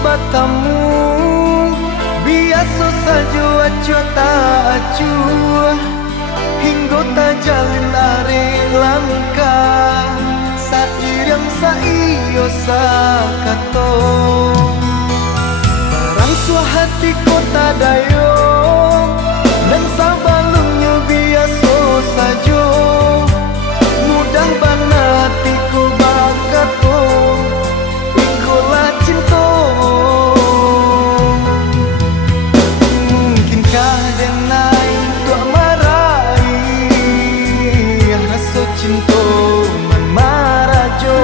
batamu biasa saja acu tak acu hingga tak jalin are langkah sairang saiyo sakato barang suahati kota dayo dan sabalungnya biasa saja mudah banatiku bakato ikolah cinta mungkinkah denai tua marai rasa cinta memarajo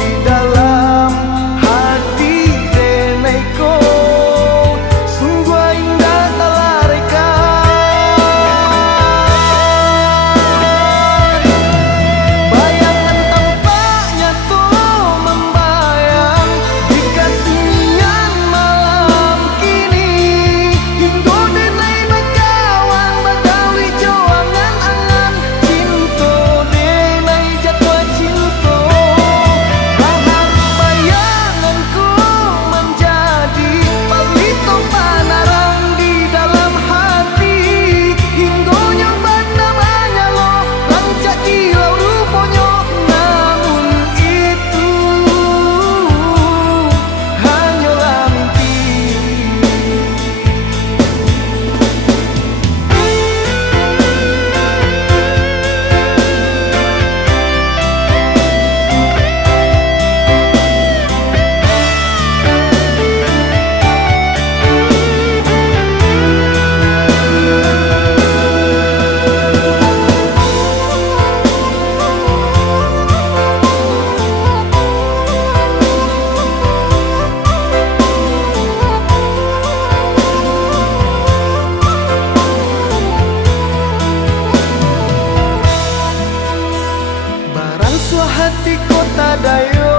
di dalam hati denai ko sungguh indah talarkan bayangan tampaknya tuh membayang di kesunyian malam kini hingga denai bakawan bagawi joangan angan cinta denai jatuh cinta bahar bayanganku menjadi palito panarang di dalam hati hingga nyobat namanya lo rancak kilau rupanya namun itu hanyalah mimpi. Barang suahati kota dayo